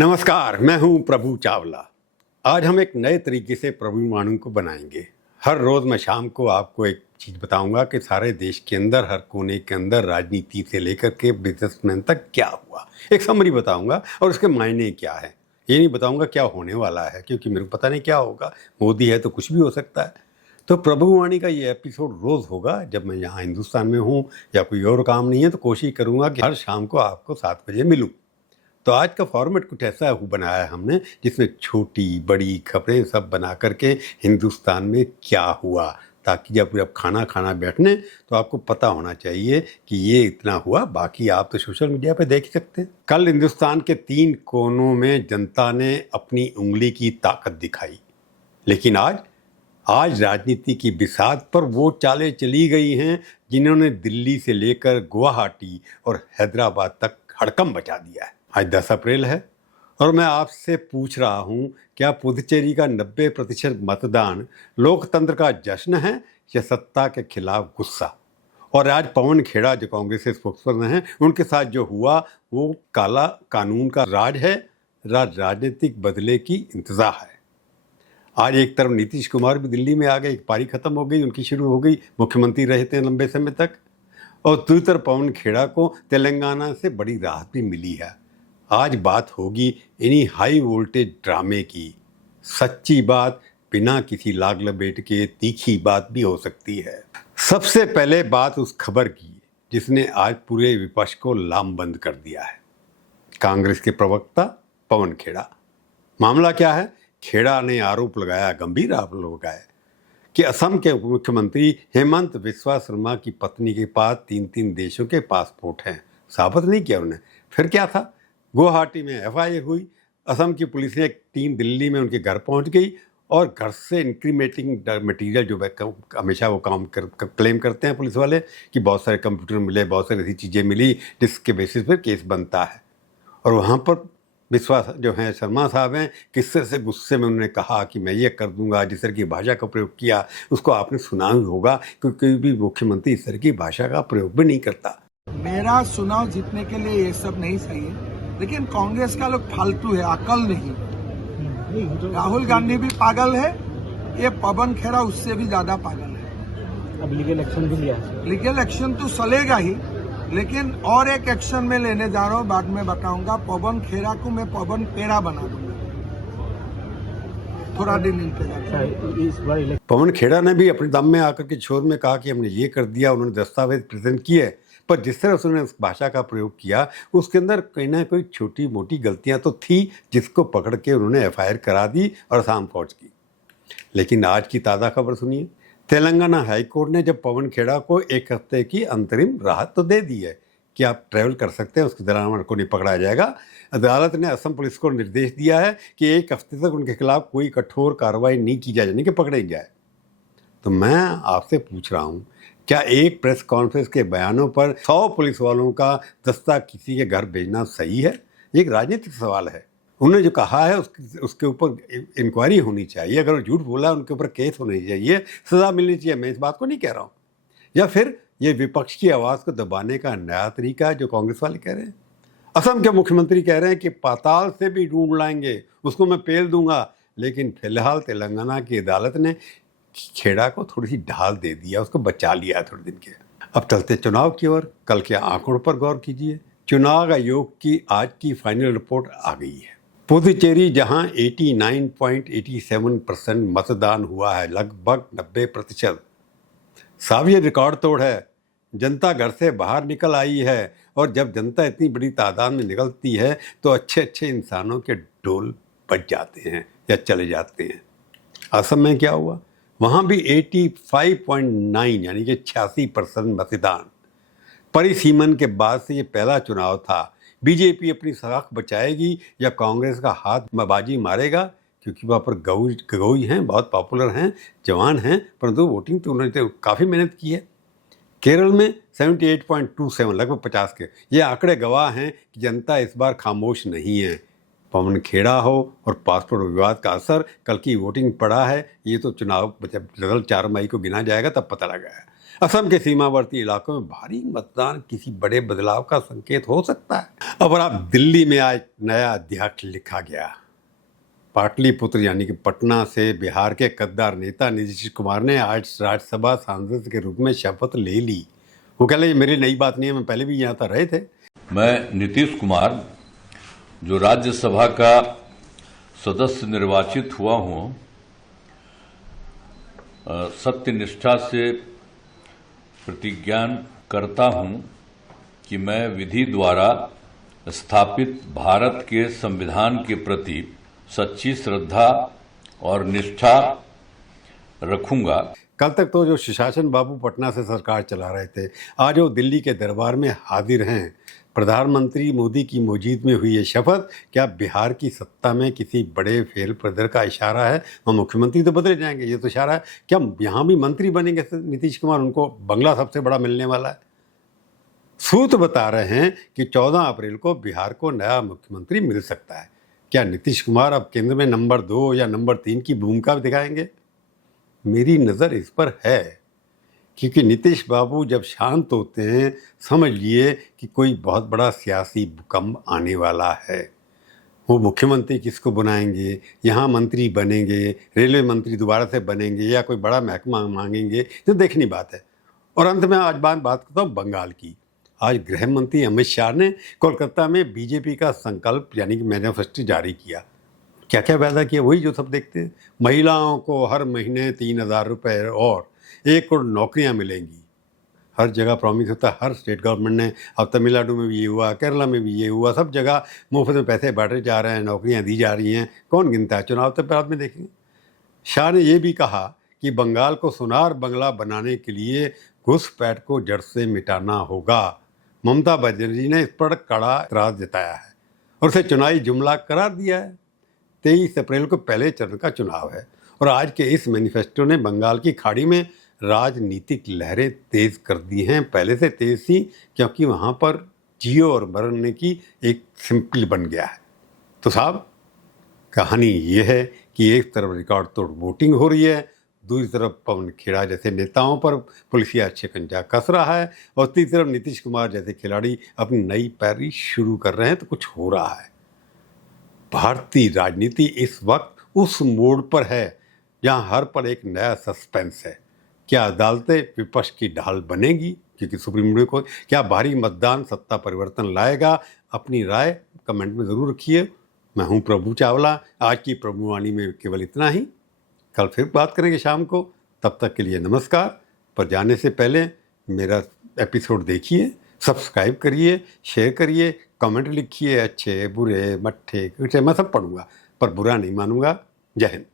नमस्कार, मैं हूं प्रभु चावला। आज हम एक नए तरीके से प्रभु वाणी को बनाएंगे। हर रोज़ मैं शाम को आपको एक चीज़ बताऊंगा कि सारे देश के अंदर, हर कोने के अंदर राजनीति से लेकर के बिजनेसमैन तक क्या हुआ। एक समरी बताऊंगा और उसके मायने क्या है। ये नहीं बताऊंगा क्या होने वाला है, क्योंकि मेरे को पता नहीं क्या होगा। मोदी है तो कुछ भी हो सकता है। तो प्रभु वाणी का ये एपिसोड रोज़ होगा जब मैं यहाँ हिंदुस्तान में हूँ या कोई और काम नहीं है, तो कोशिश करूँगा कि हर शाम को आपको 7 बजे मिलूँ। तो आज का फॉर्मेट कुछ ऐसा बनाया है हमने, जिसमें छोटी बड़ी खबरें सब बना करके हिंदुस्तान में क्या हुआ, ताकि जब खाना बैठने तो आपको पता होना चाहिए कि ये इतना हुआ। बाकी आप तो सोशल मीडिया पे देख ही सकते हैं। कल हिंदुस्तान के 3 कोनों में जनता ने अपनी उंगली की ताकत दिखाई, लेकिन आज राजनीति की बिसात पर वो चालें चली गई हैं जिन्होंने दिल्ली से लेकर गुवाहाटी और हैदराबाद तक हड़कंप मचा दिया है। आज 10 अप्रैल है और मैं आपसे पूछ रहा हूं, क्या पुदुचेरी का 90% मतदान लोकतंत्र का जश्न है या सत्ता के खिलाफ गुस्सा? और आज पवन खेड़ा जो कांग्रेस के स्पोक्सपर्सन हैं, उनके साथ जो हुआ वो काला कानून का राज है, राजनीतिक बदले की इंतजार है। आज एक तरफ नीतीश कुमार भी दिल्ली में आ गए, एक पारी खत्म हो गई, उनकी शुरू हो गई, मुख्यमंत्री रहे थे लंबे समय तक। और दूसरी तरफ पवन खेड़ा को तेलंगाना से बड़ी राहत भी मिली है। आज बात होगी इन्हीं हाई वोल्टेज ड्रामे की। सच्ची बात बिना किसी लाग लपेट के तीखी बात भी हो सकती है। सबसे पहले बात उस खबर की जिसने आज पूरे विपक्ष को लामबंद कर दिया है। कांग्रेस के प्रवक्ता पवन खेड़ा। मामला क्या है? खेड़ा ने आरोप लगाया, गंभीर आरोप लगाया, कि असम के उप मुख्यमंत्री हेमंत बिस्वा शर्मा की पत्नी के पास 3 देशों के पासपोर्ट हैं। साबित नहीं किया उन्होंने। फिर क्या था? गुवाहाटी में एफआईआर हुई। असम की पुलिस ने एक टीम दिल्ली में उनके घर पहुंच गई और घर से इंक्रीमेटिंग मटेरियल जो हमेशा वो क्लेम करते हैं पुलिस वाले कि बहुत सारे कंप्यूटर मिले, बहुत सारी ऐसी चीज़ें मिली जिसके बेसिस पर केस बनता है। और वहाँ पर विश्वास जो हैं शर्मा साहब हैं, किस्से से गुस्से में उन्होंने कहा कि मैं ये कर दूंगा। जिस तरह की भाषा का प्रयोग किया उसको आपने सुना ही होगा, क्योंकि कोई भी मुख्यमंत्री इस तरह की भाषा का प्रयोग भी नहीं करता। मेरा चुनाव जीतने के लिए ये सब नहीं सही है, लेकिन कांग्रेस का लोग फालतू है, अकल नहीं। राहुल गांधी भी पागल है, ये पवन खेड़ा उससे भी ज्यादा पागल है। अब लीगल एक्शन भी लिया है। लीगल एक्शन तो चलेगा ही, लेकिन और एक एक्शन में लेने जा रहा हूँ, बाद में बताऊंगा। पवन खेड़ा को मैं पवन पेड़ा बना दूंगा, थोड़ा दिन इंतजार। पवन खेड़ा ने भी अपने दम में आकर के शोर में कहा कि हमने ये कर दिया, उन्होंने दस्तावेज प्रेजेंट किए, पर जिस तरह उसने उस भाषा का प्रयोग किया उसके अंदर कहीं ना कोई छोटी मोटी गलतियां तो थी, जिसको पकड़ के उन्होंने एफआईआर करा दी और असम पहुंच की। लेकिन आज की ताज़ा खबर सुनिए। तेलंगाना हाईकोर्ट ने जब पवन खेड़ा को 1 हफ्ते की अंतरिम राहत तो दे दी है कि आप ट्रैवल कर सकते हैं, उसके दौरान को नहीं पकड़ा जाएगा। अदालत ने असम पुलिस को निर्देश दिया है कि 1 हफ्ते तक उनके खिलाफ कोई कठोर कार्रवाई नहीं की जाए, यानी कि पकड़े जाए। तो मैं आपसे पूछ रहा हूँ, क्या एक प्रेस कॉन्फ्रेंस के बयानों पर 100 पुलिस वालों का दस्ता किसी के घर भेजना सही है? ये एक राजनीतिक सवाल है। उन्होंने जो कहा है उसके ऊपर इंक्वायरी होनी चाहिए। अगर वो झूठ बोला उनके ऊपर केस होनी चाहिए, सज़ा मिलनी चाहिए। मैं इस बात को नहीं कह रहा हूँ। या फिर ये विपक्ष की आवाज़ को दबाने का नया तरीका है जो कांग्रेस वाले कह रहे हैं। असम के मुख्यमंत्री कह रहे हैं कि पाताल से भी ढूंढ लाएंगे, उसको मैं पेल दूंगा। लेकिन फिलहाल तेलंगाना की अदालत ने खेड़ा को थोड़ी सी ढाल दे दिया, उसको बचा लिया थोड़े दिन के। अब चलते चुनाव की ओर। कल के आंकड़ों पर गौर कीजिए। चुनाव आयोग की आज की फाइनल रिपोर्ट आ गई है। पुदुचेरी जहां 89.87% मतदान हुआ है, लगभग 90%। साहब ये रिकॉर्ड तोड़ है। जनता घर से बाहर निकल आई है, और जब जनता इतनी बड़ी तादाद में निकलती है तो अच्छे अच्छे इंसानों के ढोल बज जाते हैं या चले जाते हैं। असम में क्या हुआ? वहाँ भी 85.9 यानी कि 86% मतदान। परिसीमन के बाद से ये पहला चुनाव था। बीजेपी अपनी साख बचाएगी या कांग्रेस का हाथ बाजी मारेगा? क्योंकि वहाँ पर गगोई हैं, बहुत पॉपुलर हैं, जवान हैं, परंतु वोटिंग तो उन्होंने काफ़ी मेहनत की है। केरल में 78.27 लगभग 50 के ये आंकड़े गवाह हैं कि जनता इस बार खामोश नहीं है। पवन खेड़ा हो और पासपोर्ट विवाद का असर, कल की वोटिंग पड़ा है। ये तो चुनाव जब रिजल्ट 4 मई को गिना जाएगा तब पता लगा है। असम के सीमावर्ती इलाकों में भारी मतदान किसी बड़े बदलाव का संकेत हो सकता है। अब आप दिल्ली में आज नया अध्याय लिखा गया। पाटलिपुत्र यानी कि पटना से बिहार के कद्दार नेता नीतीश कुमार ने आज राज्यसभा सांसद के रूप में शपथ ले ली। वो कह रहे मेरी नई बात नहीं है, मैं पहले भी यहाँ रहे थे। मैं नीतीश कुमार जो राज्यसभा का सदस्य निर्वाचित हुआ हूँ, सत्य निष्ठा से प्रतिज्ञा करता हूँ कि मैं विधि द्वारा स्थापित भारत के संविधान के प्रति सच्ची श्रद्धा और निष्ठा रखूंगा। कल तक तो जो सुशासन बाबू पटना से सरकार चला रहे थे, आज वो दिल्ली के दरबार में हाजिर हैं। प्रधानमंत्री मोदी की मौजूदगी में हुई ये शपथ क्या बिहार की सत्ता में किसी बड़े फेरबदल का इशारा है? और मुख्यमंत्री तो बदले जाएंगे, ये तो इशारा है। क्या यहाँ भी मंत्री बनेंगे नीतीश कुमार? उनको बंगला सबसे बड़ा मिलने वाला है। सूत्र बता रहे हैं कि 14 अप्रैल को बिहार को नया मुख्यमंत्री मिल सकता है। क्या नीतीश कुमार अब केंद्र में नंबर 2 या नंबर 3 की भूमिका दिखाएंगे? मेरी नज़र इस पर है, क्योंकि नीतीश बाबू जब शांत होते हैं समझ लिए कि कोई बहुत बड़ा सियासी भूकंप आने वाला है। वो मुख्यमंत्री किसको बनाएंगे, यहाँ मंत्री बनेंगे, रेलवे मंत्री दोबारा से बनेंगे या कोई बड़ा महकमा मांगेंगे, तो देखनी बात है। और अंत में आज बात करता हूँ बंगाल की। आज गृह मंत्री अमित शाह ने कोलकाता में बीजेपी का संकल्प यानी कि मैनिफेस्टो जारी किया। क्या क्या वादा किया वही जो सब देखते हैं। महिलाओं को हर महीने 3,000 रुपये और 1 करोड़ नौकरियां मिलेंगी। हर जगह प्रॉमिस होता है, हर स्टेट गवर्नमेंट ने। अब तमिलनाडु में भी ये हुआ, केरला में भी ये हुआ, सब जगह मुफ्त में पैसे बांटे जा रहे हैं, नौकरियां दी जा रही हैं। कौन गिनता है? चुनाव तक बाद में देखेंगे। शाह ने ये भी कहा कि बंगाल को सोनार बंगला बनाने के लिए घुसपैठ को जड़ से मिटाना होगा। ममता बनर्जी ने इस पर कड़ा एतराज जताया है और उसे चुनावी जुमला करार दिया है। 23 अप्रैल को पहले चरण का चुनाव है और आज के इस मैनिफेस्टो ने बंगाल की खाड़ी में राजनीतिक लहरें तेज कर दी हैं। पहले से तेज थी क्योंकि वहाँ पर जियो और मरने की एक सिंपल बन गया है। तो साहब कहानी ये है कि एक तरफ रिकॉर्ड तोड़ वोटिंग हो रही है, दूसरी तरफ पवन खेड़ा जैसे नेताओं पर पुलिसिया शिकंजा कस रहा है और तीसरी तरफ नीतीश कुमार जैसे खिलाड़ी अपनी नई पैरवी शुरू कर रहे हैं। तो कुछ हो रहा है। भारतीय राजनीति इस वक्त उस मोड़ पर है जहां हर पर एक नया सस्पेंस है। क्या अदालतें विपक्ष की ढाल बनेगी? क्योंकि सुप्रीम कोर्ट को क्या भारी मतदान सत्ता परिवर्तन लाएगा? अपनी राय कमेंट में ज़रूर रखिए। मैं हूं प्रभु चावला। आज की प्रभुवाणी में केवल इतना ही। कल फिर बात करेंगे शाम को। तब तक के लिए नमस्कार। पर जाने से पहले मेरा एपिसोड देखिए, सब्सक्राइब करिए, शेयर करिए, कमेंट लिखिए। अच्छे बुरे मट्ठे मैं सब पढ़ूंगा पर बुरा नहीं मानूंगा। जय हिंद।